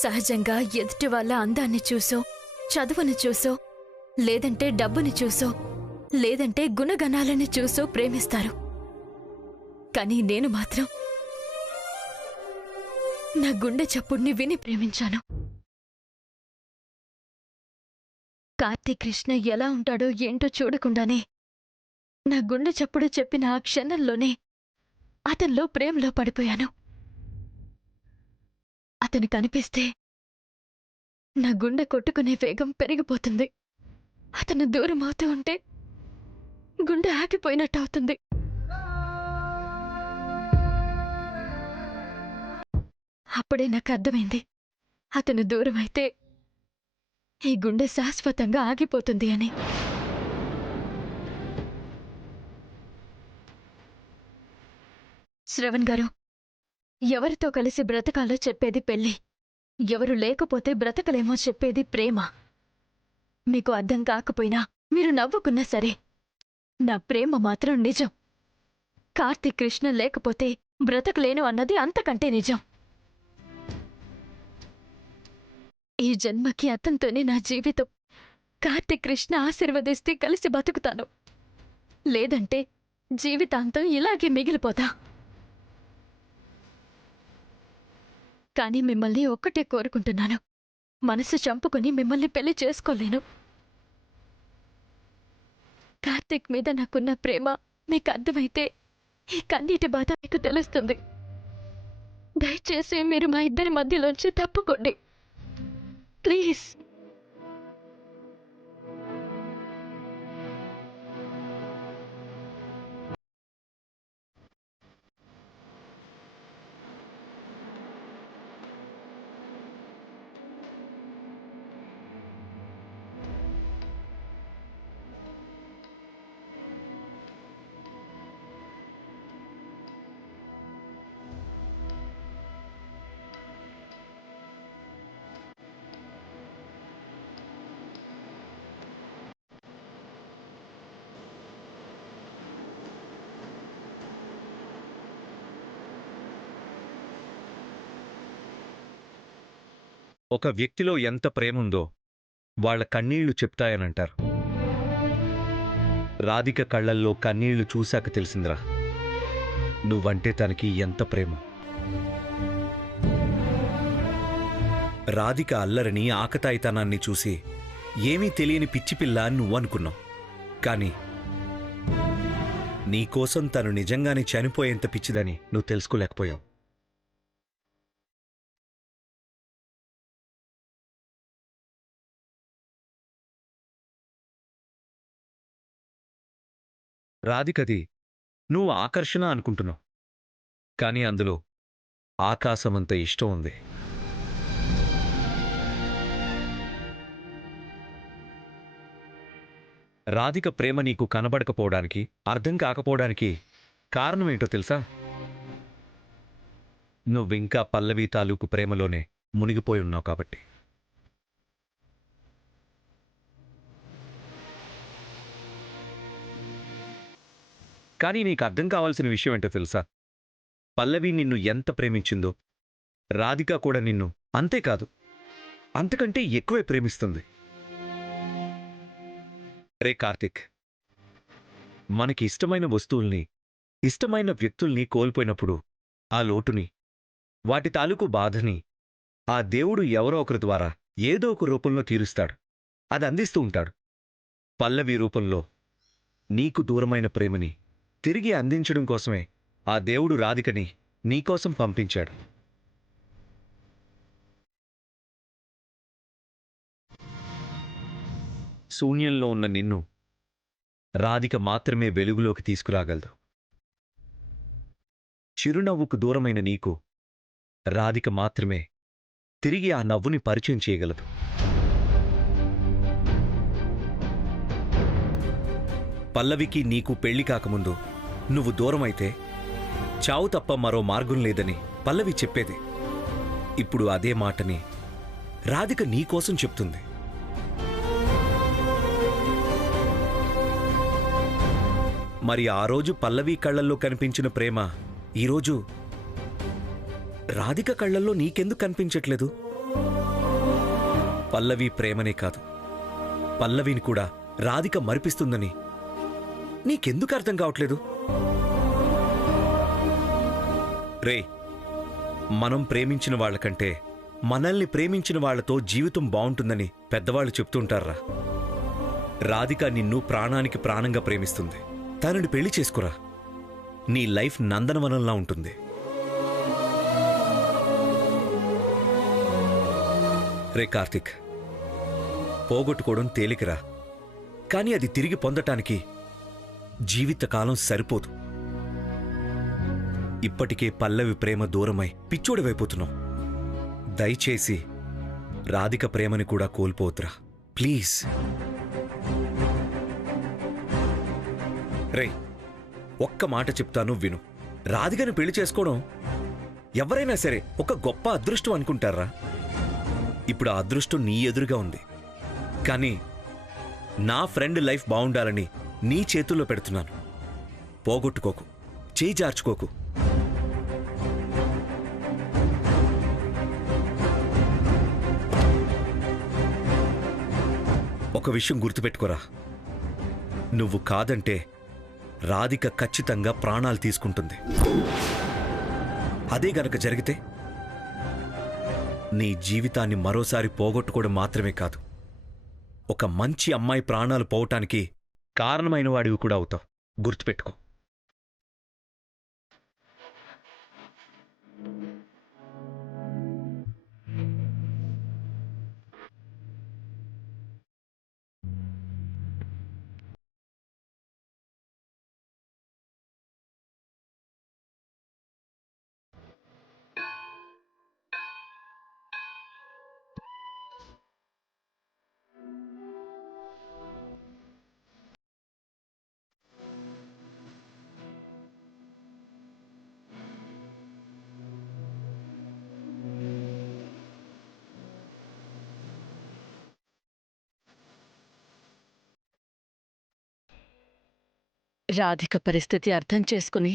సహజంగా ఎదుటి వాళ్ళ అందాన్ని చూసో, చదువుని చూసో, లేదంటే డబ్బుని చూసో, లేదంటే గుణగణాలని చూసో ప్రేమిస్తారు. కానీ నేను మాత్రం నా గుండె చప్పుడిని విని ప్రేమించాను. కార్తీక్ కృష్ణ ఎలా ఉంటాడో ఏంటో చూడకుండానే నా గుండె చప్పుడు చెప్పిన ఆ క్షణంలోనే అతనిలో ప్రేమలో పడిపోయాను. అతను కనిపిస్తే నా గుండె కొట్టుకునే వేగం పెరిగిపోతుంది. అతను దూరం అవుతూ ఉంటే గుండె ఆగిపోయినట్టు అవుతుంది. అప్పుడే నాకు అర్థమైంది, అతను దూరం అయితే ఈ గుండె శాశ్వతంగా ఆగిపోతుంది అని. శ్రవణ్ గారు, ఎవరితో కలిసి బ్రతకాలో చెప్పేది పెళ్లి, ఎవరు లేకపోతే బ్రతకలేమో చెప్పేది ప్రేమ. మీకు అర్థం కాకపోయినా మీరు నవ్వుకున్నా సరే, నా ప్రేమ మాత్రం నిజం. కార్తీక్ కృష్ణ లేకపోతే బ్రతకలేను అన్నది అంతకంటే నిజం. ఈ జన్మకి అతనితోనే నా జీవితం. కార్తీక్ కృష్ణ ఆశీర్వదిస్తే కలిసి బతుకుతాను, లేదంటే జీవితాంతం ఇలాగే మిగిలిపోతా. కానీ మిమ్మల్ని ఒక్కటే కోరుకుంటున్నాను, మనసు చంపుకుని మిమ్మల్ని పెళ్లి చేసుకోలేను. కార్తీక్ మీద నాకున్న ప్రేమ మీకు అర్థమైతే ఈ కన్నీటి బాధ మీకు తెలుస్తుంది. దయచేసి మీరు మా ఇద్దరి మధ్యలోంచి తప్పుకోండి, ప్లీజ్. ఒక వ్యక్తిలో ఎంత ప్రేముందో వాళ్ళ కన్నీళ్లు చెప్తాయనంటారు. రాధిక కళ్ళల్లో కన్నీళ్లు చూశాక తెలిసిందిరా, నువ్వంటే తనకి ఎంత ప్రేమో. రాధిక అల్లరిని, ఆకతాయితనాన్ని చూసి ఏమీ తెలియని పిచ్చిపిల్ల అని నువ్వనుకున్నావు. కానీ నీకోసం తను నిజంగానే చనిపోయేంత పిచ్చిదని నువ్వు తెలుసుకోలేకపోయావు. రాధికది నువ్వు ఆకర్షణ అనుకుంటున్నావు, కానీ అందులో ఆకాశమంత ఇష్టం ఉంది. రాధిక ప్రేమ నీకు కనబడకపోవడానికి, అర్థం కాకపోవడానికి కారణమేంటో తెలుసా? నువ్వింకా పల్లవి తాలూకు ప్రేమలోనే మునిగిపోయి ఉన్నావు కాబట్టి. కానీ నీకు అర్థం కావాల్సిన విషయం ఏంటో తెలుసా? పల్లవి నిన్ను ఎంత ప్రేమించిందో రాధిక కూడా నిన్ను అంతేకాదు, అంతకంటే ఎక్కువే ప్రేమిస్తుంది. రే కార్తిక్, మనకి ఇష్టమైన వస్తువుల్ని, ఇష్టమైన వ్యక్తుల్ని కోల్పోయినప్పుడు ఆ లోటుని, వాటి తాలూకు బాధని ఆ దేవుడు ఎవరో ఒకరి ద్వారా ఏదో ఒక రూపంలో తీరుస్తాడు, అది అందిస్తూ ఉంటాడు. పల్లవి రూపంలో నీకు దూరమైన ప్రేమని తిరిగి అందించడం కోసమే ఆ దేవుడు రాధికని నీకోసం పంపించాడు. శూన్యంలో ఉన్న నిన్ను రాధిక మాత్రమే వెలుగులోకి తీసుకురాగలదు. చిరునవ్వుకు దూరమైన నీకు రాధిక మాత్రమే తిరిగి ఆ నవ్వుని పరిచయం చేయగలదు. పల్లవికి నీకు పెళ్లి కాకముందు నువ్వు దూరమైతే చావు తప్ప మరో మార్గం లేదని పల్లవి చెప్పేది. ఇప్పుడు అదే మాటని రాధిక నీకోసం చెప్తుంది. మరి ఆ రోజు పల్లవి కళ్ళల్లో కనిపించిన ప్రేమ ఈరోజు రాధిక కళ్ళల్లో నీకెందుకు కనిపించట్లేదు? పల్లవి ప్రేమనే కాదు, పల్లవిని కూడా రాధిక మరిపిస్తుందని నీకెందుకు అర్థం కావట్లేదు? రే, మనం ప్రేమించిన వాళ్ళకంటే మనల్ని ప్రేమించిన వాళ్లతో జీవితం బావుంటుందని పెద్దవాళ్లు చెప్తుంటారా? రాధిక నిన్ను ప్రాణానికి ప్రాణంగా ప్రేమిస్తుంది. తనని పెళ్లి చేసుకురా, నీ లైఫ్ నందనవనంలా ఉంటుంది. రే కార్తిక్, పోగొట్టుకోవడం తేలికరా, కానీ అది తిరిగి పొందటానికి జీవితకాలం సరిపోదు. ఇప్పటికే పల్లవి ప్రేమ దూరమై పిచ్చోడివైపోతున్నాం. దయచేసి రాధిక ప్రేమని కూడా కోల్పోవద్దురా, ప్లీజ్. రే, ఒక్క మాట చెప్తాను విను. రాధికని పెళ్లి చేసుకోవడం ఎవరైనా సరే ఒక గొప్ప అదృష్టం అనుకుంటారా? ఇప్పుడు ఆ అదృష్టం నీ ఎదురుగా ఉంది, కానీ నా ఫ్రెండ్ లైఫ్ బావుండాలని నీ చేతుల్లో పెడుతున్నాను. పోగొట్టుకోకు, చేయి జార్చుకోకు. ఒక విషయం గుర్తుపెట్టుకోరా, నువ్వు కాదంటే రాధిక ఖచ్చితంగా ప్రాణాలు తీసుకుంటుంది. అదే గనక జరిగితే నీ జీవితాన్ని మరోసారి పోగొట్టుకోవడం మాత్రమే కాదు, ఒక మంచి అమ్మాయి ప్రాణాలు పోవటానికి కారణమైన వాడివి కూడా అవుతావు. గుర్తుపెట్టుకో. రాధిక పరిస్థితి అర్థం చేసుకుని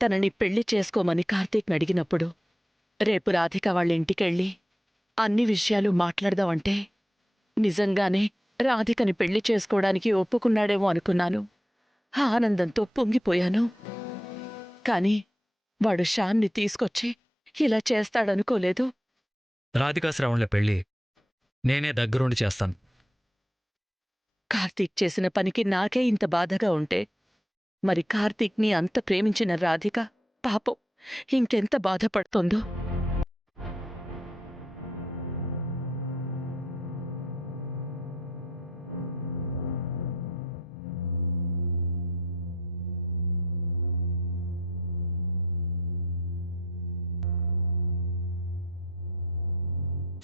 తనని పెళ్లి చేసుకోమని కార్తీక్ని అడిగినప్పుడు, రేపు రాధిక వాళ్ళ ఇంటికెళ్ళి అన్ని విషయాలు మాట్లాడదామంటే నిజంగానే రాధికని పెళ్లి చేసుకోవడానికి ఒప్పుకున్నాడేమో అనుకున్నాను. ఆనందంతో పొంగిపోయాను. కాని వాడు శ్యామ్ని తీసుకొచ్చి ఇలా చేస్తాడనుకోలేదు. రాధికా శ్రవణ్ల పెళ్లి నేనే దగ్గరుండి చేస్తాను. కార్తీక్ చేసిన పనికి నాకే ఇంత బాధగా ఉంటే మరి కార్తీక్ని అంత ప్రేమించిన రాధిక పాపం ఇంకెంత బాధపడుతుందో.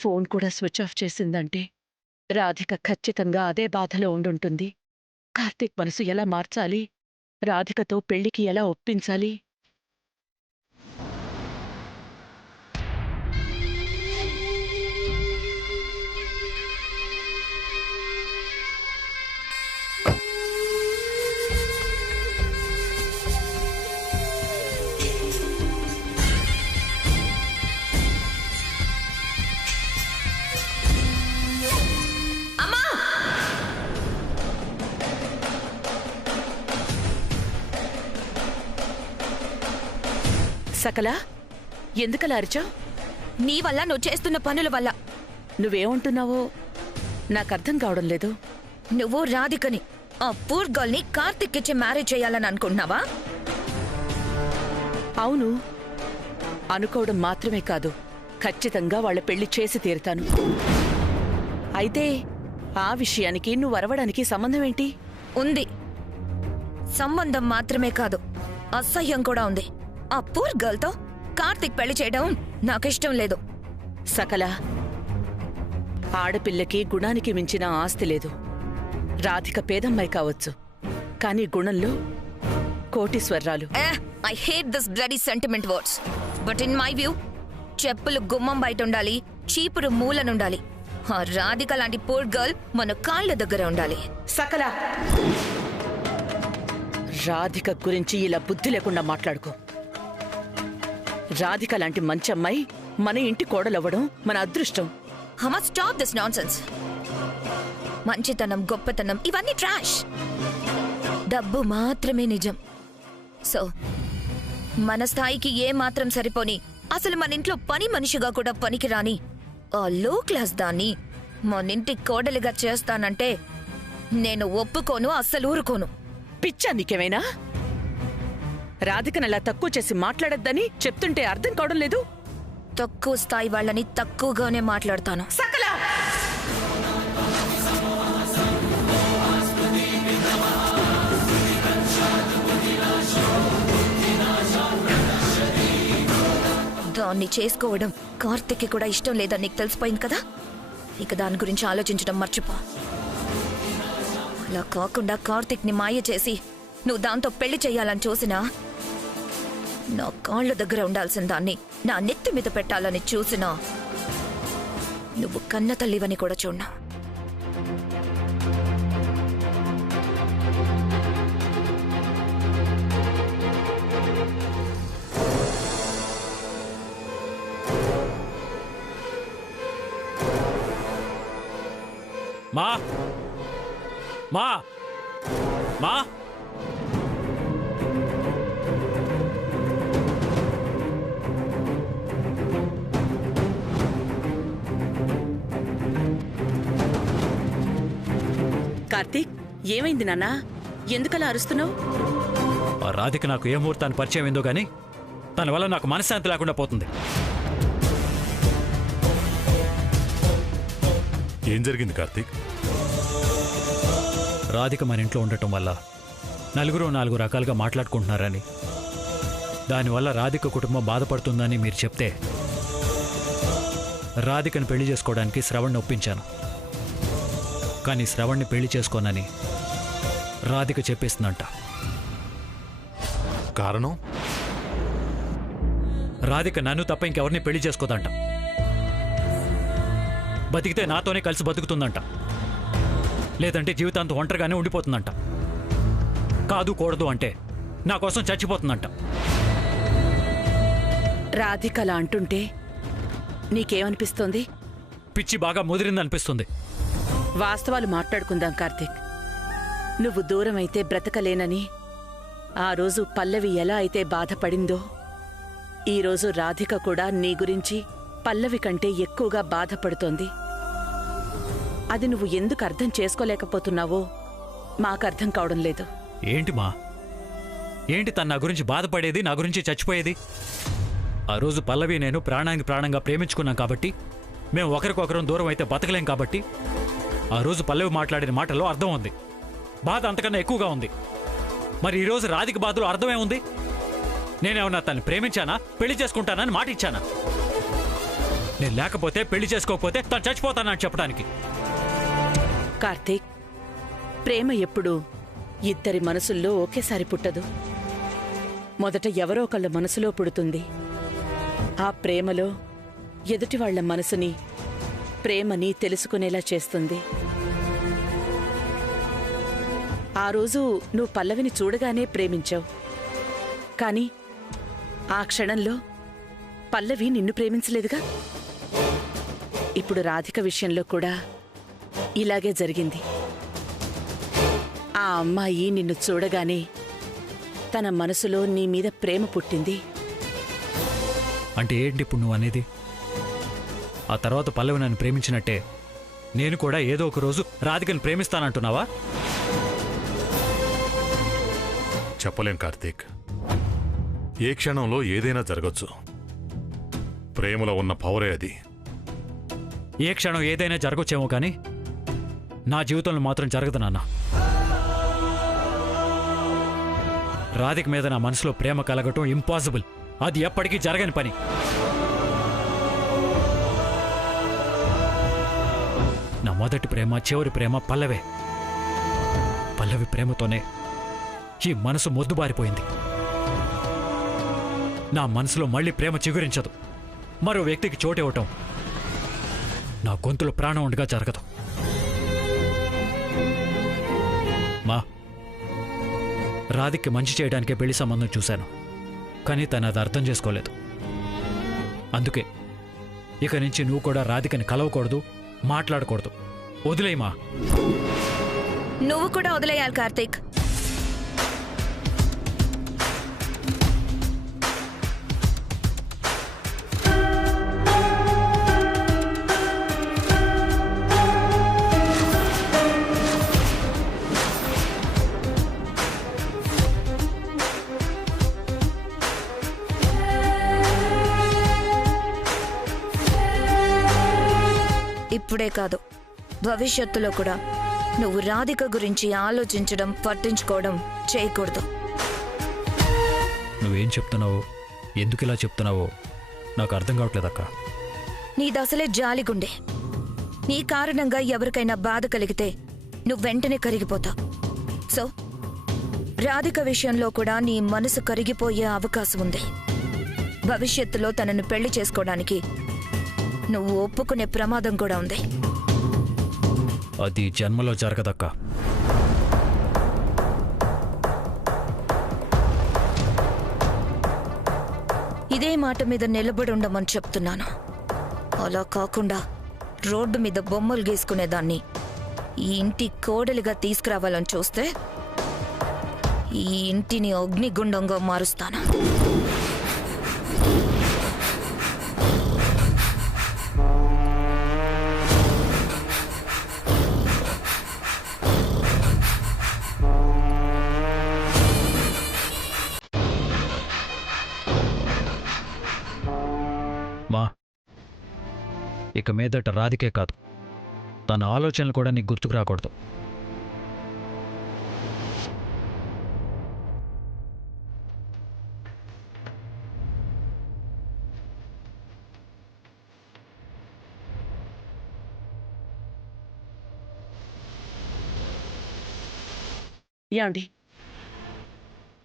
ఫోన్ కూడా స్విచ్ ఆఫ్ చేసిందంటే రాధిక ఖచ్చితంగా అదే బాధలో ఉండుంటుంది. కార్తీక్ మనసు ఎలా మార్చాలి? రాధికతో పెళ్లికి ఎలా ఒప్పించాలి? సకలా, ఎందుకలా అరిచావు? నీ వల్ల, నువ్వు చేస్తున్న పనుల వల్ల. నువ్వేమంటున్నావో నాకర్థం కావడం లేదు. నువ్వు రాధికని, ఆ పూర్ గర్ల్ని కార్తిక్ ఇచ్చి మ్యారేజ్ చేయాలని అనుకుంటున్నావా? అవును, అనుకోవడం మాత్రమే కాదు, ఖచ్చితంగా వాళ్ళ పెళ్లి చేసి తీరుతాను. అయితే ఆ విషయానికి నువ్వు అరవడానికి సంబంధమేంటి? ఉంది. సంబంధం మాత్రమే కాదు, అసహ్యం కూడా ఉంది. ఆ పూర్ గర్ల్తో కార్తిక్ పెళ్లి చేయడం నాకిష్టం లేదు. సకల, ఆడపిల్లకి గుణానికి మించిన ఆస్తి లేదు. రాధిక పేదమ్మాయి కావచ్చు, కానీ గుణంలో కోటీశ్వర్రాలు. I hate this bloody sentiment words, but in my view చెప్పులు గుమ్మం బయట ఉండాలి, చీపురు మూలనుండాలి. ఆ రాధిక లాంటి పూర్ గర్ల్ మన కాళ్ళ దగ్గర ఉండాలి. సకల, రాధిక గురించి ఇలా బుద్ధి లేకుండా మాట్లాడుకో. రాధిక లాంటి మంచి అమ్మాయి మన ఇంటి కోడలవ్వడం మన అదృష్టం. హమ స్టాప్ దిస్ నాన్సెన్స్. మంచితనం, గొప్పతనం ఇవన్నీ ట్రాష్. డబ్బు మాత్రమే నిజం. సో మన స్థాయికి ఏ మాత్రం సరిపోని, అసలు మన ఇంట్లో పని మనిషిగా కూడా పనికిరాని ఆ లో క్లాస్ దాన్ని మన ఇంటి కోడలిగా చేస్తానంటే నేను ఒప్పుకోను, అస్సలు ఊరుకోను. పిచ్చా నీకేమైనా? రాధికను అలా తక్కువ చేసి మాట్లాడొద్దని చెప్తుంటే అర్థం కావడం లేదు. తక్కువ స్థాయి వాళ్ళని తక్కువగానే మాట్లాడతాను. సకలా దాన్ని చేసుకోవడం కార్తిక్కి కూడా ఇష్టం లేదని నీకు తెలిసిపోయింది కదా. ఇక దాని గురించి ఆలోచించడం మర్చిపో. అలా కాకుండా కార్తిక్ని మాయ చేసి నువ్వు దాంతో పెళ్లి చేయాలని చూసినా, నా కాళ్ళ దగ్గర ఉండాల్సిన దాన్ని నా నెత్తి మీద పెట్టాలని చూసినా నువ్వు కన్న తల్లివని కూడా చూడనా. మా మా మా కార్తీక్, ఏమైంది నాన్నా? ఎందుకలా అరుస్తున్నావు? ఆ రాధిక నాకు ఏ ముహూర్తాన్ని పరిచయం ఏందో గానీ తన వల్ల నాకు మనశ్శాంతి లేకుండా పోతుంది. ఏం జరిగింది కార్తీక్? రాధిక మన ఇంట్లో ఉండటం వల్ల నలుగురు 4 రకాలుగా మాట్లాడుకుంటున్నారని, దానివల్ల రాధిక కుటుంబం బాధపడుతుందని మీరు చెప్తే రాధికను పెళ్లి చేసుకోవడానికి శ్రవణ్ని ఒప్పించాను. కానీ శ్రవణ్ని పెళ్లి చేసుకోనని రాధిక చెప్పేస్తుందంట. కారణం? రాధిక నన్ను తప్ప ఇంకెవరిని పెళ్లి చేసుకోదంట. బతికితే నాతోనే కలిసి బతుకుతుందంట, లేదంటే జీవితాంతం ఒంటరిగానే ఉండిపోతుందంట. కాదు కూడదు అంటే నా కోసం చచ్చిపోతుందంట. రాధికలా అంటుంటే నీకేమనిపిస్తోంది? పిచ్చి బాగా ముదిరిందనిపిస్తుంది. వాస్తవాలు మాట్లాడుకుందాం కార్తీక్. నువ్వు దూరమైతే బ్రతకలేనని ఆ రోజు పల్లవి ఎలా అయితే బాధపడిందో, ఈరోజు రాధిక కూడా నీ గురించి పల్లవి కంటే ఎక్కువగా బాధపడుతోంది. అది నువ్వు ఎందుకు అర్థం చేసుకోలేకపోతున్నావో మాకర్థం కావడం లేదు. ఏంటి మా, ఏంటి తను నా గురించి బాధపడేది, నా గురించి చచ్చిపోయేది? ఆ రోజు పల్లవి నేను ప్రాణానికి ప్రాణంగా ప్రేమించుకున్నాం కాబట్టి, మేము ఒకరికొకరం దూరం అయితే బతకలేం కాబట్టి, ఆ రోజు పల్లవి మాట్లాడిన మాటల్లో అర్థం ఉంది. బాధ అంతకన్నా ఎక్కువగా ఉంది. మరి ఈరోజు రాధిక బాధలో అర్థమే ఉంది? నేనేమన్నా తను ప్రేమించానా, పెళ్లి చేసుకుంటానని మాట ఇచ్చానా? నేను లేకపోతే, పెళ్లి చేసుకోకపోతే తను చచ్చిపోతానని చెప్పడానికి. కార్తీక్, ప్రేమ ఎప్పుడూ ఇద్దరి మనసుల్లో ఒకేసారి పుట్టదు. మొదట ఎవరో ఒకళ్ళ మనసులో పుడుతుంది. ఆ ప్రేమలో ఎదుటివాళ్ల మనసుని, ప్రేమని తెలుసుకునేలా చేస్తుంది. ఆ రోజు నువ్వు పల్లవిని చూడగానే ప్రేమించావు. కానీ ఆ క్షణంలో పల్లవి నిన్ను ప్రేమించలేదుగా. ఇప్పుడు రాధిక విషయంలో కూడా ఇలాగే జరిగింది. ఆ అమ్మాయి నిన్ను చూడగానే తన మనసులో నీ మీద ప్రేమ పుట్టింది. అంటే ఏంటి ఇప్పుడు నువ్వు అనేది? ఆ తర్వాత పల్లవి నన్ను ప్రేమించినట్టే నేను కూడా ఏదో ఒక రోజు రాధికను ప్రేమిస్తానంటున్నావా? చెప్పలేం కార్తీక్. ఏ క్షణంలో ఏదైనా జరగచ్చు. ప్రేమలో ఉన్న పవరే అది. ఏ క్షణం ఏదైనా జరగొచ్చేమో కానీ నా జీవితంలో మాత్రం జరగదు నాన్న. రాధిక మీద నా మనసులో ప్రేమ కలగటం ఇంపాసిబుల్. అది ఎప్పటికీ జరగని పని. నా మొదటి ప్రేమ, చివరి ప్రేమ పల్లవే. పల్లవి ప్రేమతోనే ఈ మనసు మొద్దుబారిపోయింది. నా మనసులో మళ్ళీ ప్రేమ చిగురించదు. మరో వ్యక్తికి చోటివ్వటం నా గొంతులో ప్రాణం ఉండగా జరగదు. మా రాధిక్కి మంచి చేయడానికే పెళ్లి సంబంధం చూశాను. కానీ తను అది అర్థం చేసుకోలేదు. అందుకే ఇక నుంచి నువ్వు కూడా రాధికని కలవకూడదు, మాట్లాడకూడదు. వదిలేయమా. నువ్వు కూడా వదిలేయాలి కార్తీక్. ఇప్పుడే కాదు, భవిష్యత్తులో కూడా నువ్వు రాధిక గురించి ఆలోచించడం, పట్టించుకోవడం చేయకూడదు. నువ్వేం చెప్తున్నావో, ఎందుకు ఇలా చెప్తున్నావో నాకు అర్థం కావట్లేదక్క. నీదసలే జాలిగుండే. నీ కారణంగా ఎవరికైనా బాధ కలిగితే నువ్వు వెంటనే కరిగిపోతావు. సో రాధిక విషయంలో కూడా నీ మనసు కరిగిపోయే అవకాశం ఉంది. భవిష్యత్తులో తనను పెళ్లి చేసుకోవడానికి నువ్వు ఒప్పుకునే ప్రమాదం కూడా ఉంది. అది జన్మలో జరగదక్క. ఇదే మాట మీద నిలబడి ఉండమని చెప్తున్నాను. అలా కాకుండా రోడ్డు మీద బొమ్మలు గీసుకునేదాన్ని ఈ ఇంటి కోడలిగా తీసుకురావాలని చూస్తే ఈ ఇంటిని అగ్నిగుండంగా మారుస్తాను. మా, ఇక మీదట రాధికే కాదు, తన ఆలోచనలు కూడా నీకు గుర్తుకు రాకూడదు. యాండి,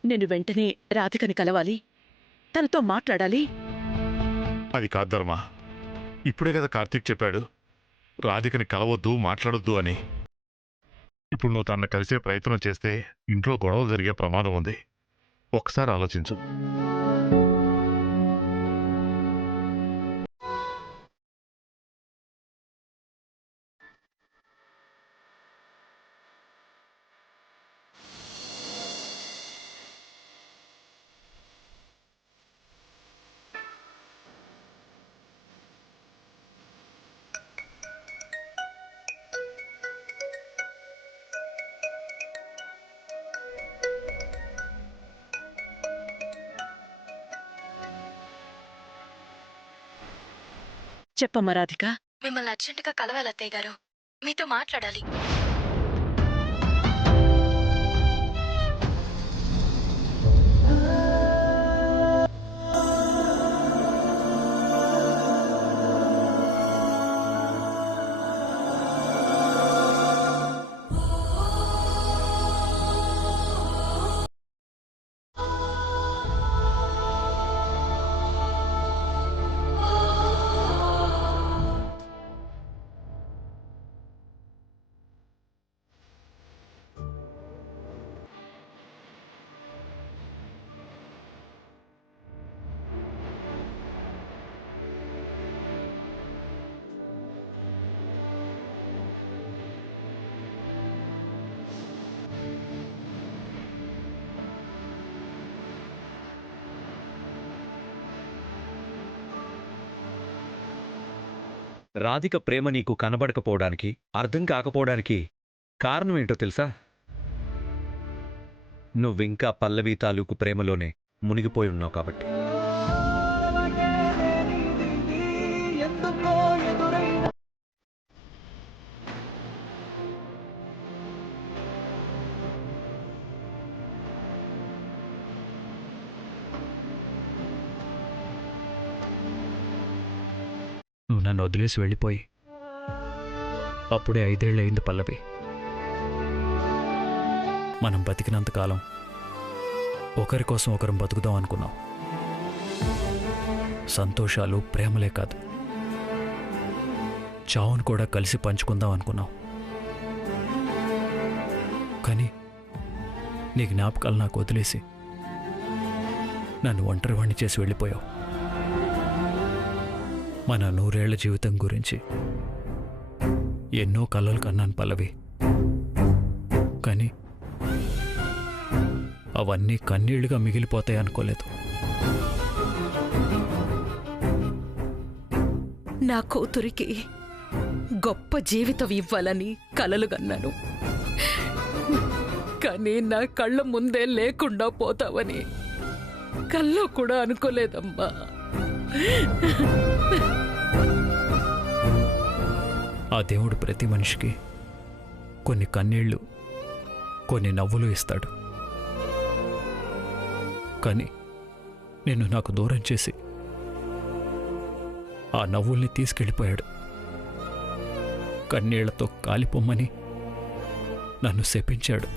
నేను వెంటనే రాధికని కలవాలి, తనతో మాట్లాడాలి. అది కాదు ధర్మ. ఇప్పుడే కదా కార్తీక్ చెప్పాడు రాధికని కలవద్దు, మాట్లాడొద్దు అని. ఇప్పుడు నువ్వు తనను కలిసే ప్రయత్నం చేస్తే ఇంట్లో గొడవలు జరిగే ప్రమాదం ఉంది. ఒకసారి ఆలోచించు. చెప్పమ్మా రాధిక. మిమ్మల్ని అర్జెంటుగా కలవాలి అత్తయ్య గారు. మీతో మాట్లాడాలి. రాధిక ప్రేమ నీకు కనబడకపోవడానికి, అర్థం కాకపోవడానికి కారణం ఏంటో తెలుసా? నువ్వింకా పల్లవి తాలూకు ప్రేమలోనే మునిగిపోయి ఉన్నావు కాబట్టి. నువ్వు నన్ను వదిలేసి వెళ్ళిపోయి అప్పుడే 5 ఏళ్ళు అయింది పల్లవి. మనం బతికినంతకాలం ఒకరి కోసం ఒకరం బతుకుదాం అనుకున్నాం. సంతోషాలు, ప్రేమలే కాదు, చావును కూడా కలిసి పంచుకుందాం అనుకున్నాం. కానీ నీ జ్ఞాపకాలు నాకు వదిలేసి నన్ను ఒంటరివాణ్ణి చేసి వెళ్ళిపోయావు. మన 100 ఏళ్ల జీవితం గురించి ఎన్నో కలలు కన్నాను పల్లవి. కానీ అవన్నీ కన్నీళ్లుగా మిగిలిపోతాయి అనుకోలేదు. నా కూతురికి గొప్ప జీవితం ఇవ్వాలని కలలు కన్నాను. కానీ నా కళ్ళ ముందే లేకుండా పోతావని కల్లో కూడా అనుకోలేదమ్మా. ఆ దేవుడు ప్రతి మనిషికి కొన్ని కన్నీళ్లు, కొన్ని నవ్వులు ఇస్తాడు. కానీ నిన్ను నాకు దూరం చేసి ఆ నవ్వుల్ని తీసుకెళ్ళిపోయాడు. కన్నీళ్లతో కాలిపోమ్మని నన్ను శపించాడు.